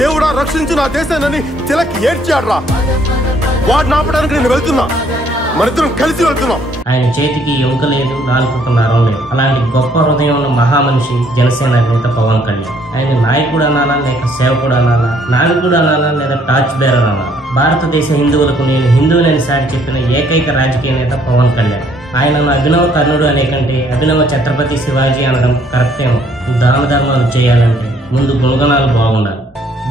దేవుడా రక్షించు నా దేశాన్ని తిలక్ ఏడ్చాడ్రా. వాడిని ఆపడానికి నేను వెళ్తున్నా, మనిద్దరం కలిసి వెళ్తున్నాం. ఆయన చేతికి ఎముక లేదు, నాలుగుకు నరం లేదు. అలాంటి గొప్ప హృదయం ఉన్న మహామనిషి జనసేన అధినేత పవన్ కళ్యాణ్. ఆయన నాయకుడు అనాలా, లేక సేవకుడు అనాలా, నాయకుడు అనాలా, లేదా టార్చ్ బేరర్ అనాలా? భారతదేశ హిందువులకు నేను హిందువులని సాటి చెప్పిన ఏకైక రాజకీయ నేత పవన్ కళ్యాణ్. ఆయనను అభినవ కర్ణుడు అనే కంటే అభినవ ఛత్రపతి శివాజీ అనడం కరెక్టేమో. దాన ధర్మాలు చేయాలంటే ముందు గుణగణాలు బాగుండాలి.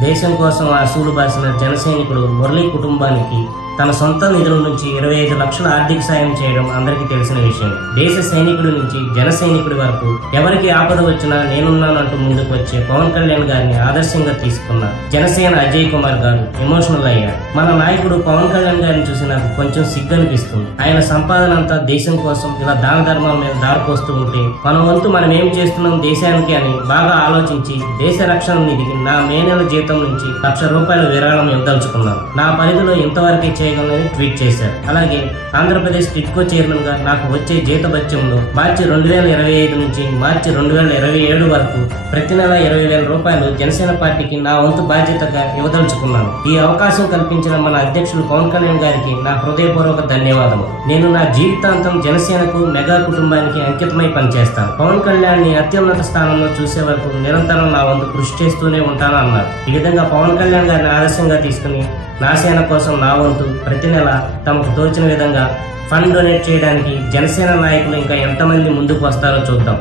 దేశం కోసం అసూలు బాసిన జన సైనికుడు మురళీ కుటుంబానికి తన సొంత నిధుల నుంచి 25 లక్షల ఆర్థిక సాయం చేయడం అందరికీ తెలిసిన విషయం. దేశ సైనికుడి నుంచి జన సైనికుడి వరకు ఎవరికి ఆపద వచ్చినా నేనున్నానంటూ ముందుకు వచ్చే పవన్ కళ్యాణ్ గారిని ఆదర్శంగా తీసుకున్న జనసేన అజయ్ కుమార్ గారు ఎమోషనల్ అయ్యారు. మన నాయకుడు పవన్ కళ్యాణ్ గారిని చూసి నాకు కొంచెం సిగ్గు అనిపిస్తుంది. ఆయన సంపాదన అంతా దేశం కోసం ఇలా దాన ధర్మాల మీద దారిపోస్తూ ఉంటే మన వంతు మనం ఏం చేస్తున్నాం దేశానికి అని బాగా ఆలోచించి దేశ రక్షణ నిధికి నా మే నెల జీతం నుంచి ₹1,00,000 విరాళం ఇవ్వదలుచుకున్నాను. నా పరిధిలో ఇంతవరకే చేయగలని ట్వీట్ చేశారు. అలాగే ఆంధ్రప్రదేశ్ టిడ్కో చైర్మన్ గా నాకు వచ్చే జీతభత్యంలో మార్చి 2025 నుంచి మార్చి 2027 వరకు ప్రతి నెల ₹20,000 జనసేన పార్టీకి నా వంతు బాధ్యతగా ఇవ్వదలుచుకున్నాను. ఈ అవకాశం కల్పించిన మన అధ్యక్షులు పవన్ కళ్యాణ్ గారికి నా హృదయపూర్వక ధన్యవాదాలు. నేను నా జీవితాంతం జనసేనకు మెగా కుటుంబానికి అంకితమై పనిచేస్తాను. పవన్ కళ్యాణ్ ని అత్యున్నత స్థానంలో చూసే వరకు నిరంతరం నా వంతు కృషి చేస్తూనే ఉంటాను అన్నారు. ఈ విధంగా పవన్ కళ్యాణ్ గారిని ఆదర్శంగా తీసుకుని నా సేన కోసం నా వంతు ప్రతి నెల తమకు తోచిన విధంగా ఫండ్ డొనేట్ చేయడానికి జనసేన నాయకులు ఇంకా ఎంతమంది ముందుకు వస్తారో చూద్దాం.